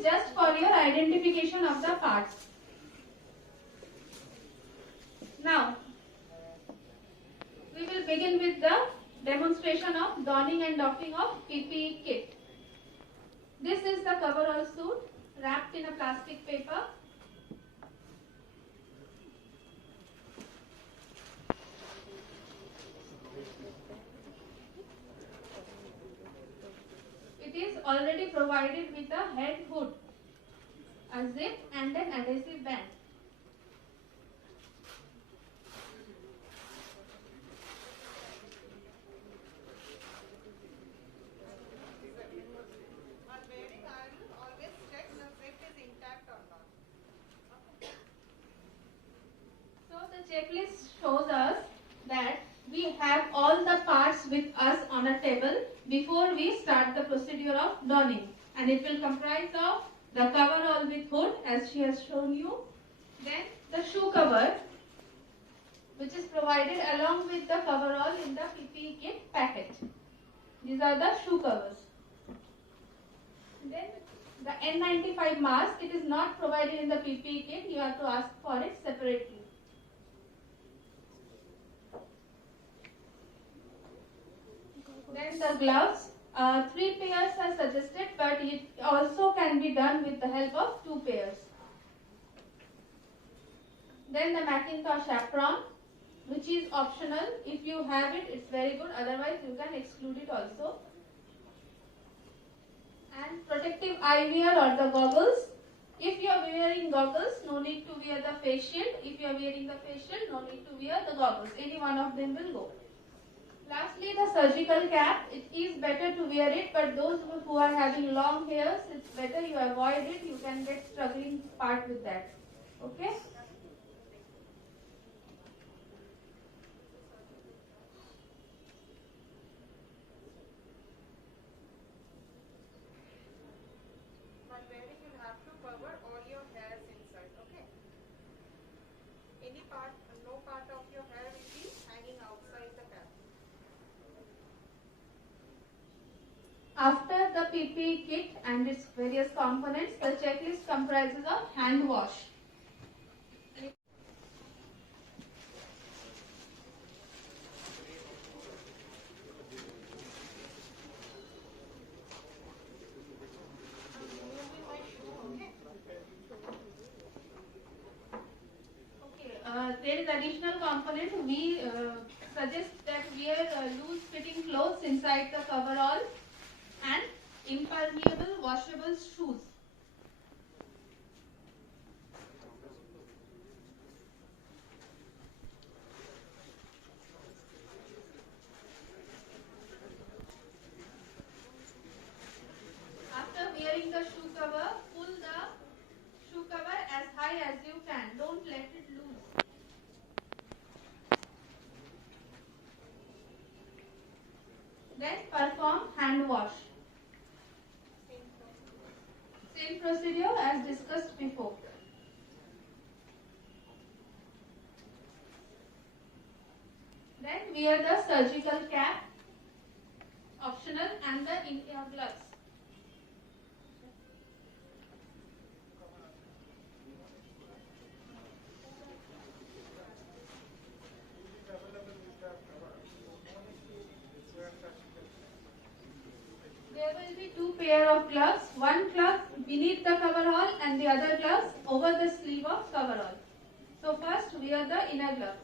is just for your identification of the parts. Now, we will begin with the demonstration of donning and doffing of PPE kit. This is the coverall suit wrapped in a plastic paper. It is already provided with a head hood, a zip and an adhesive band. Checklist shows us that we have all the parts with us on a table before we start the procedure of donning, and it will comprise of the coverall with hood as she has shown you, then the shoe cover which is provided along with the coverall in the PPE kit packet. These are the shoe covers. Then the N95 mask, it is not provided in the PPE kit, you have to ask for it separately. Then the gloves, 3 pairs are suggested, but it also can be done with the help of 2 pairs. Then the Macintosh apron, which is optional. If you have it, it's very good, otherwise you can exclude it also. And protective eye wear or the goggles. If you are wearing goggles, no need to wear the face shield. If you are wearing the face shield, no need to wear the goggles. Any one of them will go. Lastly, the surgical cap. It is better to wear it, but those who are having long hairs, it's better you avoid it. You can get struggling part with that. Okay? While wearing, you have to cover all your hairs inside. Okay? Any part, no part of your hair will be hanging outside the cap. After the PPE kit and its various components, the checklist comprises of hand wash. There is additional component. We suggest that wear loose fitting clothes inside the coverall and impermeable washable shoes. After wearing the shoe cover, pull the shoe cover as high as you can. Don't let it loose. Then perform hand wash. Same procedure as discussed before. Then wear the surgical cap, optional, and the in-ear gloves. There will be 2 pair of gloves, one glove beneath the coverall and the other gloves over the sleeve of coverall. So first wear the inner glove.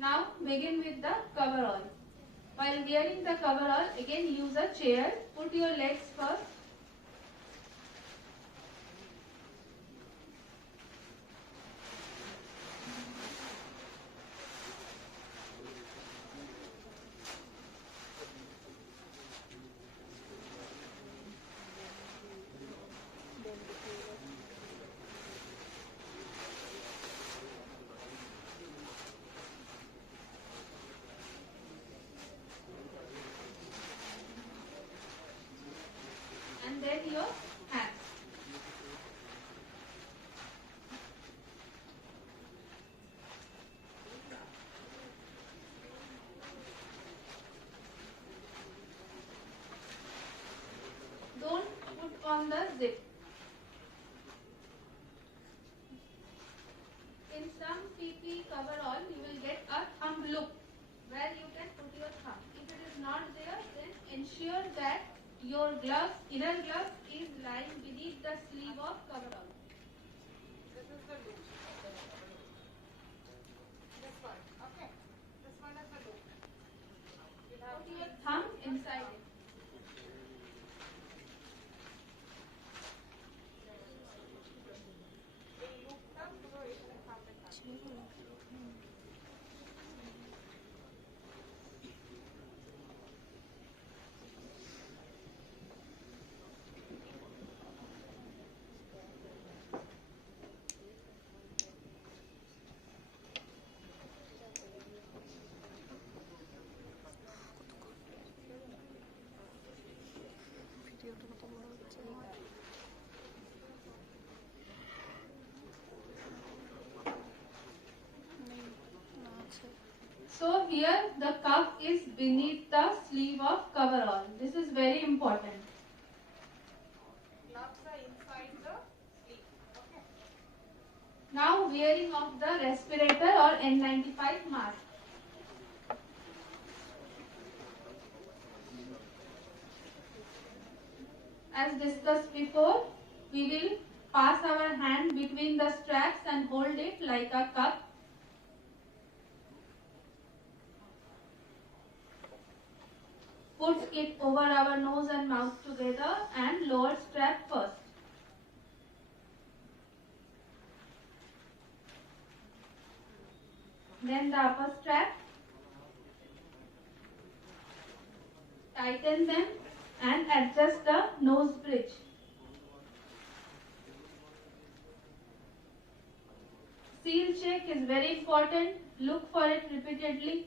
Now begin with the coverall. While wearing the coverall, again use a chair. Put your legs first. And then your hands. Don't put on the zip. In some PPE coverall, you will get a thumb loop where you can put your thumb. If it is not there, then ensure that your gloves, inner gloves, is lying beneath the sleeve of coverall. This is the loop. This one. Okay. This one is the loop. You'll have Put your thumb inside it. loop thumb, so it will have the thumb. So here the cuff is beneath the sleeve of coverall. This is very important. Gloves are inside the sleeve. Okay. Now wearing of the respirator or N95 mask. As discussed before, we will pass our hand between the straps and hold it like a cup. Put it over our nose and mouth together and lower strap first. Then the upper strap. Tighten them and adjust the nose bridge. Seal check is very important. Look for it repeatedly.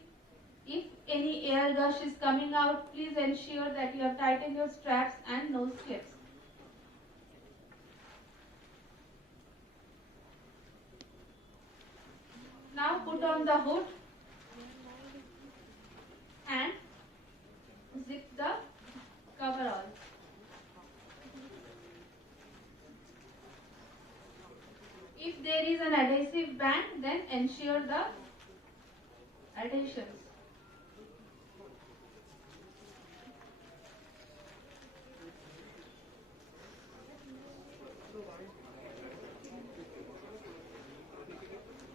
If any air gush is coming out, please ensure that you have tightened your straps and nose clips. Now put on the hood and zip the coverall. If there is an adhesive band, then ensure the adhesions.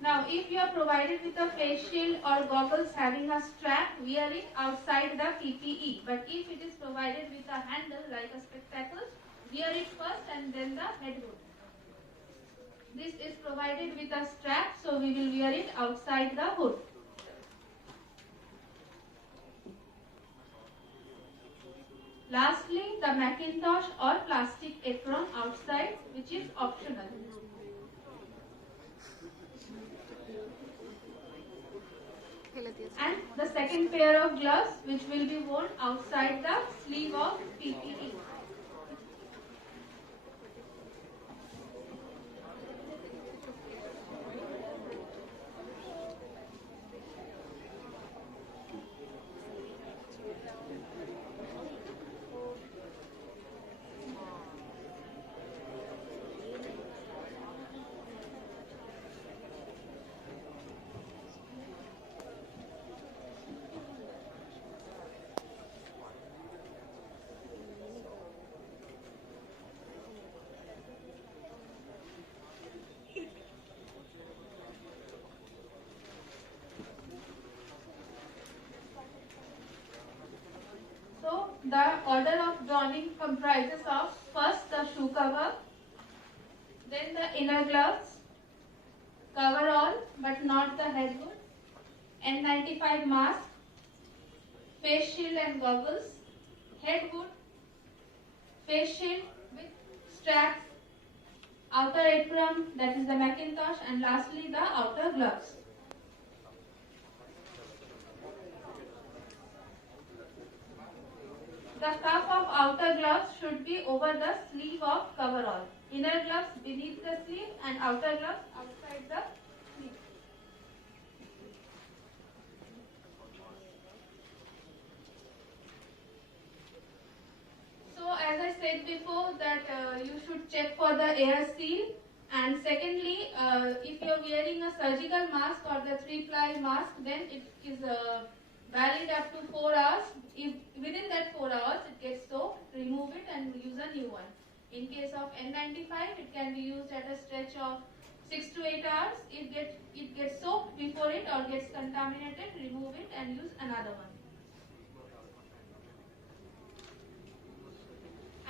Now, if you are provided with a face shield or goggles having a strap, wear it outside the PPE. But if it is provided with a handle like a spectacles, wear it first and then the head hood. This is provided with a strap, so we will wear it outside the hood. Lastly, the Macintosh or plastic apron outside, which is optional. And the second pair of gloves, which will be worn outside the sleeve of PPE. the order of donning comprises of first the shoe cover, then the inner gloves, coverall but not the head hood, N95 mask, face shield and goggles, head hood, face shield with straps, outer apron, that is the Macintosh, and lastly the outer gloves. The cuff of outer gloves should be over the sleeve of coverall. Inner gloves beneath the sleeve and outer gloves outside the sleeve. So as I said before that you should check for the air seal, and secondly if you are wearing a surgical mask or the 3-ply mask, then it is valid up to 4 hours. If within that 4 hours it gets soaked, remove it and use a new one. In case of N95, it can be used at a stretch of 6 to 8 hours. If it gets soaked before it or gets contaminated, remove it and use another one.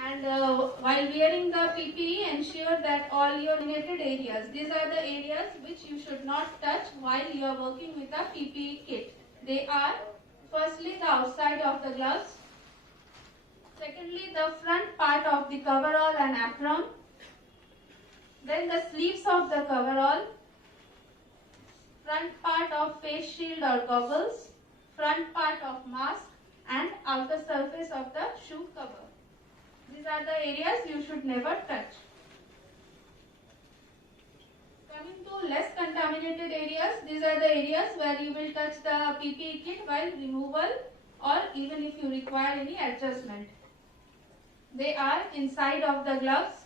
And while wearing the PPE, ensure that all your designated areas, these are the areas which you should not touch while you are working with a PPE kit. They are firstly the outside of the gloves, secondly the front part of the coverall and apron, then the sleeves of the coverall, front part of face shield or goggles, front part of mask and outer surface of the shoe cover. These are the areas you should never touch. Coming to less contaminated areas, these are the areas where you will touch the PPE kit while removal or even if you require any adjustment. They are inside of the gloves,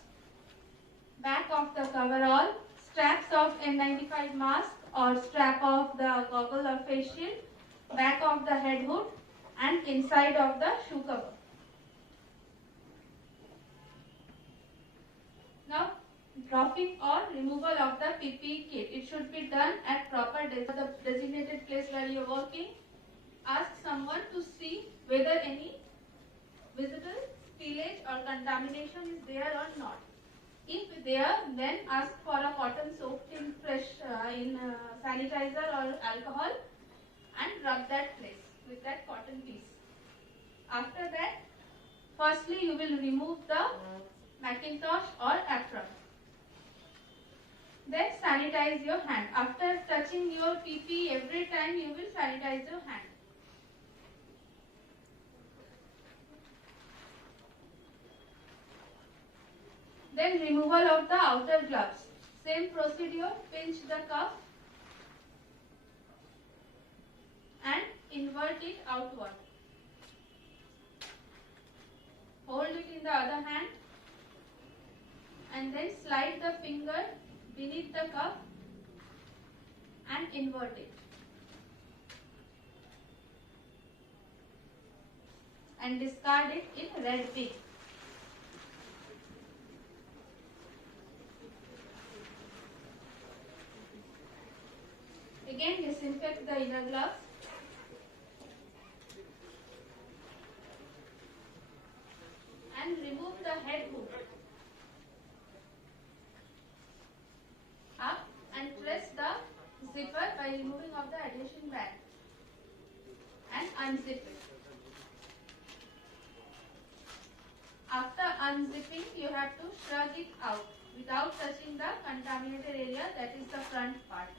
back of the coverall, straps of N95 mask or strap of the goggle or face shield, back of the head hood and inside of the shoe cover. Now, dropping or removal of the PPE kit. It should be done at proper the designated place where you are working. Ask someone to see whether any visible spillage or contamination is there or not. If there, then ask for a cotton soaked in fresh sanitizer or alcohol and rub that place with that cotton piece. After that, firstly you will remove the Macintosh or apron. Then sanitize your hand. After touching your PPE, every time you will sanitize your hand. Then removal of the outer gloves. Same procedure, pinch the cuff and invert it outward. Hold it in the other hand and then slide the finger beneath the cuff and invert it. And discard it in red pink. Again disinfect the inner gloves. And remove the head hook. Up and press the zipper by removing of the adhesion band and unzip it. After unzipping, you have to shrug it out without touching the contaminated area, that is the front part.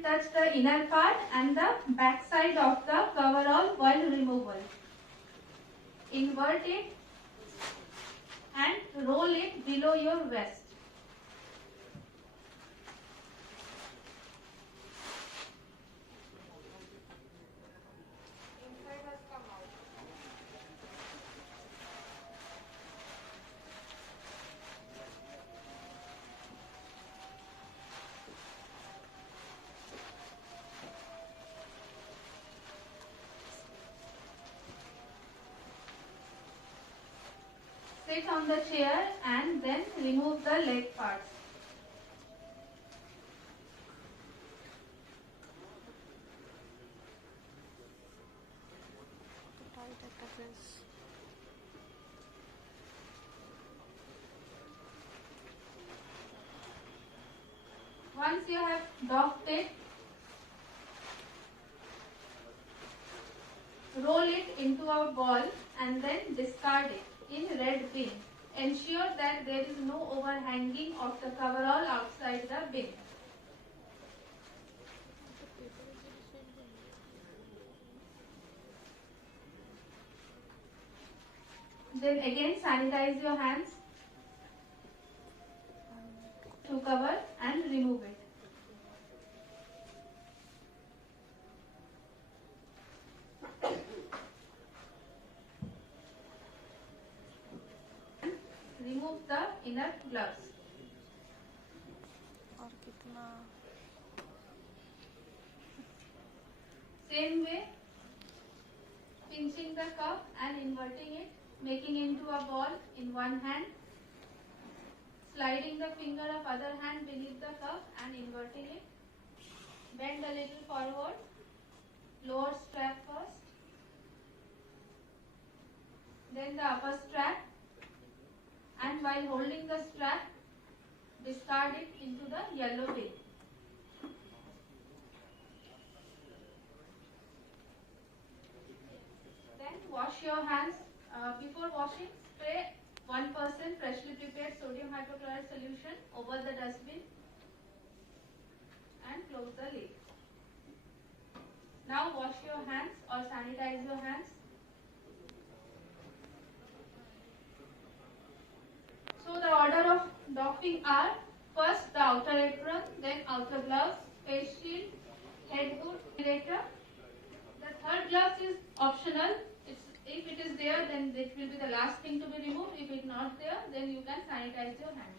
Touch the inner part and the back side of the coverall while removal. Invert it and roll it below your vest. Inside has come out. on the chair and then remove the leg parts. Once you have doffed it, roll it into a ball and then discard it in red bin. Ensure that there is no overhanging of the coverall outside the bin. Then again sanitize your hands to cover and remove it. Remove the inner gloves. और कितना Same way, pinching the cup and inverting it, making into a ball in one hand, sliding the finger of other hand beneath the cup and inverting it. Bend a little forward, lower strap first, then the upper strap, and while holding the strap, discard it into the yellow bin. Then wash your hands. Before washing, spray 1% freshly prepared sodium hypochlorite solution over the dustbin and close the lid. Now wash your hands or sanitize your hands. So the order of doffing are: first the outer apron, then outer gloves, face shield, head hood, respirator. The third gloves is optional. If it is there, then it will be the last thing to be removed. If it is not there, then you can sanitize your hands.